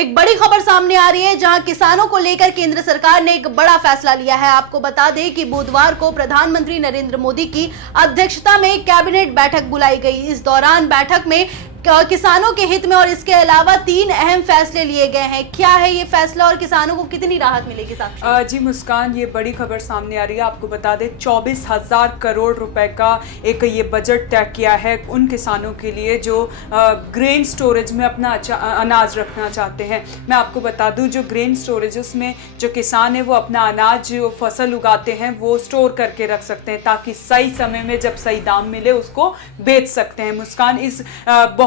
एक बड़ी खबर सामने आ रही है जहां किसानों को लेकर केंद्र सरकार ने एक बड़ा फैसला लिया है। आपको बता दें कि बुधवार को प्रधानमंत्री नरेंद्र मोदी की अध्यक्षता में कैबिनेट बैठक बुलाई गई। इस दौरान बैठक में किसानों के हित में और इसके अलावा 3 अहम फैसले लिए गए हैं। क्या है ये फैसला और किसानों को कितनी राहत मिलेगी? साक्षी जी मुस्कान, ये बड़ी खबर सामने आ रही है। आपको बता दें 24,000 करोड़ रुपए का एक ये बजट तय किया है उन किसानों के लिए जो ग्रेन स्टोरेज में अपना अनाज रखना चाहते हैं। मैं आपको बता दूं, जो ग्रेन स्टोरेजेस में जो किसान है वो अपना अनाज जो फसल उगाते हैं वो स्टोर करके रख सकते हैं ताकि सही समय में जब सही दाम मिले उसको बेच सकते हैं। मुस्कान, इस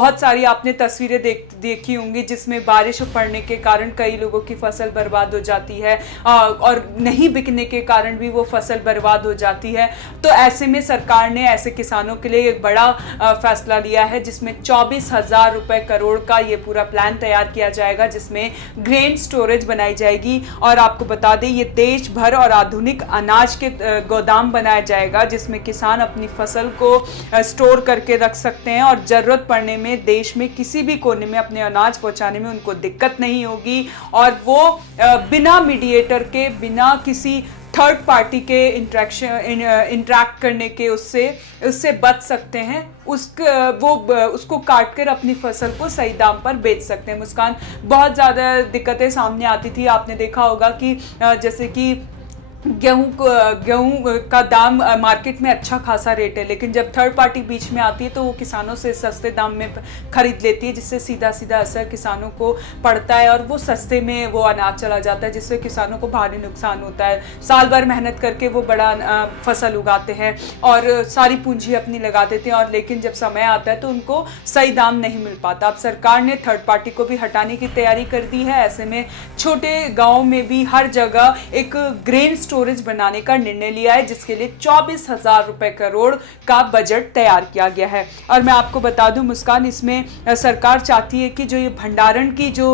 बहुत सारी आपने तस्वीरें देखी होंगी जिसमें बारिश पड़ने के कारण कई लोगों की फसल बर्बाद हो जाती है और नहीं बिकने के कारण भी वो फसल बर्बाद हो जाती है। तो ऐसे में सरकार ने ऐसे किसानों के लिए एक बड़ा फैसला लिया है जिसमें 24,000 रुपए करोड़ का ये पूरा प्लान तैयार किया जाएगा जिसमें ग्रेन स्टोरेज बनाई जाएगी। और आपको बता दें ये देश भर और आधुनिक अनाज के गोदाम बनाया जाएगा जिसमें किसान अपनी फसल को स्टोर करके रख सकते हैं और जरूरत पड़ने में देश में किसी भी कोने में अपने अनाज पहुंचाने में उनको दिक्कत नहीं होगी और वो बिना मीडिएटर के, बिना किसी थर्ड पार्टी के इंटरैक्ट करने के उससे बच सकते हैं। उसको काट कर अपनी फसल को सही दाम पर बेच सकते हैं। मुस्कान, बहुत ज़्यादा दिक्कतें सामने आती थी। आपने देखा होगा कि जैसे कि गेहूं का दाम मार्केट में अच्छा खासा रेट है, लेकिन जब थर्ड पार्टी बीच में आती है तो वो किसानों से सस्ते दाम में खरीद लेती है जिससे सीधा सीधा असर किसानों को पड़ता है और वो सस्ते में वो अनाज चला जाता है जिससे किसानों को भारी नुकसान होता है। साल भर मेहनत करके वो बड़ा फसल उगाते हैं और सारी पूंजी अपनी लगा देते हैं और लेकिन जब समय आता है तो उनको सही दाम नहीं मिल पाता। अब सरकार ने थर्ड पार्टी को भी हटाने की तैयारी कर दी है। ऐसे में छोटे गाँव में भी हर जगह एक ग्रेन स्टोरेज बनाने का निर्णय लिया है जिसके लिए 24,000 रुपए करोड़ का बजट तैयार किया गया है। और मैं आपको बता दूं मुस्कान, इसमें सरकार चाहती है कि जो ये भंडारण की जो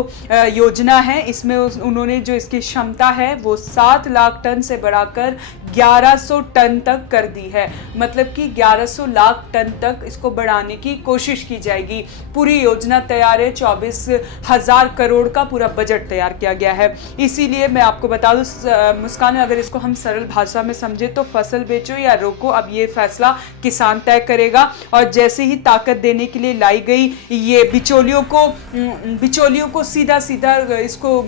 योजना है इसमें उन्होंने जो इसकी क्षमता है वो 7 लाख टन से बढ़ाकर 1100 टन तक कर दी है। मतलब कि 1100 लाख टन तक इसको बढ़ाने की कोशिश की जाएगी। पूरी योजना तैयार है, 24,000 करोड़ का पूरा बजट तैयार किया गया है। इसीलिए मैं आपको बता दूं मुस्कान, अगर इसको हम सरल भाषा में समझे तो फसल बेचो या रोको, अब ये फैसला किसान तय करेगा। और जैसे ही ताकत देने के लिए लाई गई ये बिचौलियों को सीधा सीधा इसको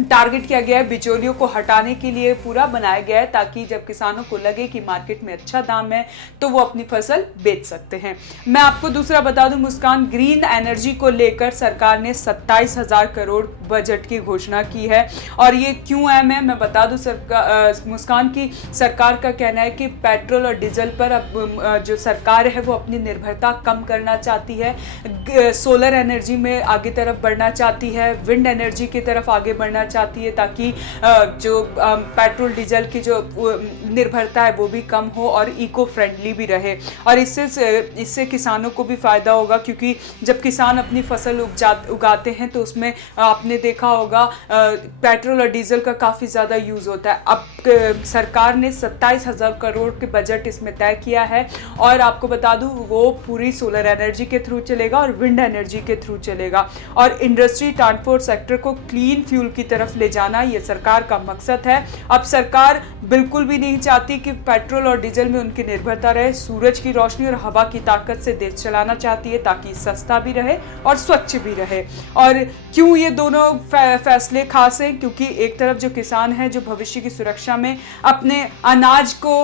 टारगेट किया गया है। बिचौलियों को हटाने के लिए पूरा बनाया गया है ताकि जब किसानों को लगे कि मार्केट में अच्छा दाम है तो वो अपनी फसल बेच सकते हैं। मैं आपको दूसरा बता दूं मुस्कान, ग्रीन एनर्जी को लेकर सरकार ने 27,000 करोड़ बजट की घोषणा की है। और ये क्यों अहम है मैं बता दूं मुस्कान की सरकार का कहना है कि पेट्रोल और डीजल पर अब जो सरकार है वो अपनी निर्भरता कम करना चाहती है। सोलर एनर्जी में आगे तरफ बढ़ना चाहती है, विंड एनर्जी की तरफ आगे बढ़ना चाहती है ताकि जो पेट्रोल डीजल की जो निर्भरता है वो भी कम हो और इको फ्रेंडली भी रहे। और इससे किसानों को भी फायदा होगा क्योंकि जब किसान अपनी फसल उगाते हैं तो उसमें आपने देखा होगा पेट्रोल और डीजल का काफ़ी ज़्यादा यूज़ होता है। अब सरकार ने 27,000 करोड़ के बजट इसमें तय किया है और आपको बता दूं वो पूरी सोलर एनर्जी के थ्रू चलेगा और विंड एनर्जी के थ्रू चलेगा। और इंडस्ट्री ट्रांसपोर्ट सेक्टर को क्लीन फ्यूल की तरफ ले जाना ये सरकार का मकसद है। अब सरकार बिल्कुल भी नहीं चाहती कि पेट्रोल और डीजल में उनकी निर्भरता रहे। सूरज की रोशनी और हवा की ताकत से देश चलाना चाहती है ताकि सस्ता भी रहे और स्वच्छ भी रहे। और क्यों ये दोनों फैसले खास हैं? क्योंकि एक तरफ जो किसान है जो भविष्य की सुरक्षा में अपने अनाज को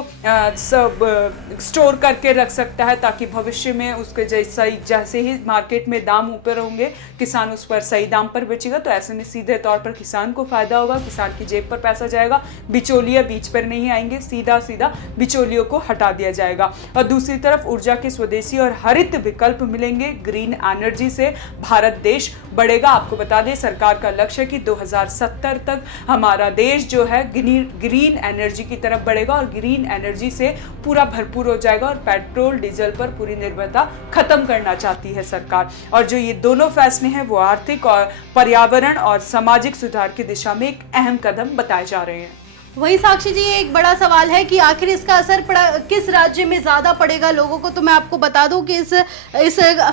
स्टोर करके रख सकता है ताकि भविष्य में उसके जैसे ही मार्केट में दाम ऊपर होंगे किसान उस पर सही दाम पर बेचेगा। तो ऐसे में सीधे तौर पर किसान को फायदा होगा, किसान की जेब पर पैसा जाएगा, बिचौलिया बीच पर नहीं आएंगे, सीधा सीधा बिचौलियों को हटा दिया जाएगा। और दूसरी तरफ ऊर्जा के स्वदेशी और हरित विकल्प मिलेंगे। ग्रीन एनर्जी से भारत देश बढ़ेगा। आपको बता दें सरकार का लक्ष्य है कि 2070 तक हमारा देश जो है ग्रीन एनर्जी की तरफ बढ़ेगा और ग्रीन एनर्जी से पूरा भरपूर हो जाएगा और पेट्रोल डीजल पर पूरी निर्भरता खत्म करना चाहती है सरकार। और जो ये दोनों फैसले हैं वो आर्थिक और पर्यावरण और सामाजिक सुधार की दिशा में एक अहम कदम बताए जा रहे हैं। वही साक्षी जी, ये एक बड़ा सवाल है कि आखिर इसका असर किस राज्य में ज्यादा पड़ेगा लोगों को। तो मैं आपको बता दूं कि इस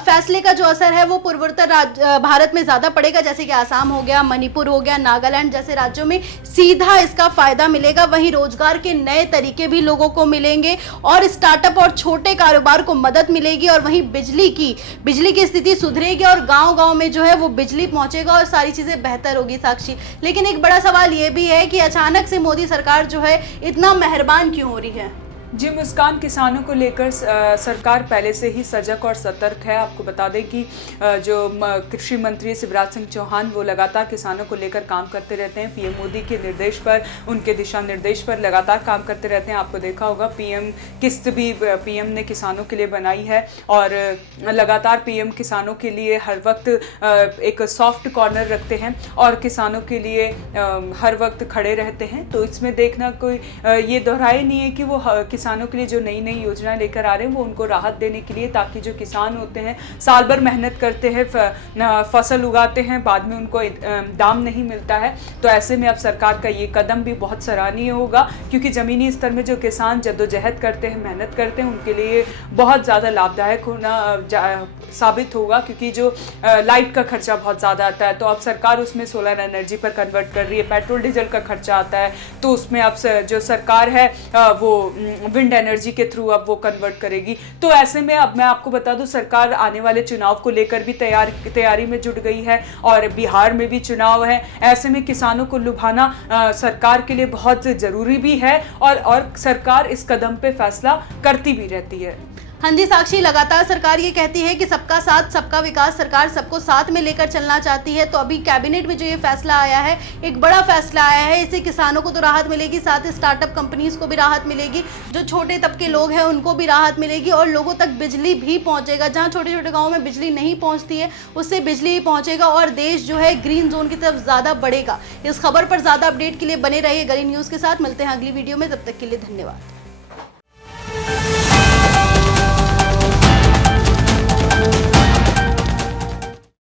फैसले का जो असर है वो पूर्वोत्तर भारत में ज्यादा पड़ेगा, जैसे कि आसाम हो गया, मणिपुर हो गया, नागालैंड जैसे राज्यों में सीधा इसका फायदा मिलेगा। वहीं रोजगार के नए तरीके भी लोगों को मिलेंगे और स्टार्टअप और छोटे कारोबार को मदद मिलेगी। और वहीं बिजली की स्थिति सुधरेगी और गांव-गांव में जो है वो बिजली पहुंचेगा और सारी चीजें बेहतर होगी साक्षी। लेकिन एक बड़ा सवाल ये भी है कि अचानक से मोदी सरकार जो है इतना मेहरबान क्यों हो रही है। जी मुस्कान, किसानों को लेकर सरकार पहले से ही सजग और सतर्क है। आपको बता दें कि जो कृषि मंत्री शिवराज सिंह चौहान वो लगातार किसानों को लेकर काम करते रहते हैं। पीएम मोदी के निर्देश पर, उनके दिशा निर्देश पर लगातार काम करते रहते हैं। आपको देखा होगा पीएम किस्त भी पीएम ने किसानों के लिए बनाई है और लगातार पीएम किसानों के लिए हर वक्त एक सॉफ्ट कॉर्नर रखते हैं और किसानों के लिए हर वक्त खड़े रहते हैं। तो इसमें देखना कोई ये दोहराए नहीं है कि वो किसानों के लिए जो नई नई योजना लेकर आ रहे हैं वो उनको राहत देने के लिए, ताकि जो किसान होते हैं साल भर मेहनत करते हैं, फसल उगाते हैं, बाद में उनको दाम नहीं मिलता है। तो ऐसे में अब सरकार का ये कदम भी बहुत सराहनीय होगा, क्योंकि ज़मीनी स्तर में जो किसान जद्दोजहद करते हैं, मेहनत करते हैं, उनके लिए बहुत ज़्यादा लाभदायक होना साबित होगा। क्योंकि जो लाइट का खर्चा बहुत ज़्यादा आता है, तो अब सरकार उसमें सोलर एनर्जी पर कन्वर्ट कर रही है। पेट्रोल डीजल का खर्चा आता है, तो उसमें अब जो सरकार है वो विंड एनर्जी के थ्रू अब वो कन्वर्ट करेगी। तो ऐसे में अब मैं आपको बता दूं, सरकार आने वाले चुनाव को लेकर भी तैयारी में जुट गई है और बिहार में भी चुनाव है। ऐसे में किसानों को लुभाना सरकार के लिए बहुत ज़रूरी भी है और सरकार इस कदम पे फैसला करती भी रहती है। हाँ जी साक्षी, लगातार सरकार ये कहती है कि सबका साथ सबका विकास, सरकार सबको साथ में लेकर चलना चाहती है। तो अभी कैबिनेट में जो ये फैसला आया है, एक बड़ा फैसला आया है, इससे किसानों को तो राहत मिलेगी, साथ ही स्टार्टअप कंपनीज को भी राहत मिलेगी, जो छोटे तबके लोग हैं उनको भी राहत मिलेगी और लोगों तक बिजली भी पहुंचेगा। जहां छोटे छोटे गाँव में बिजली नहीं पहुंचती है, उससे बिजली भी पहुंचेगा और देश जो है ग्रीन जोन की तरफ ज़्यादा बढ़ेगा। इस खबर पर ज़्यादा अपडेट के लिए बने रहिए गरीन न्यूज़ के साथ। मिलते हैं अगली वीडियो में, तब तक के लिए धन्यवाद।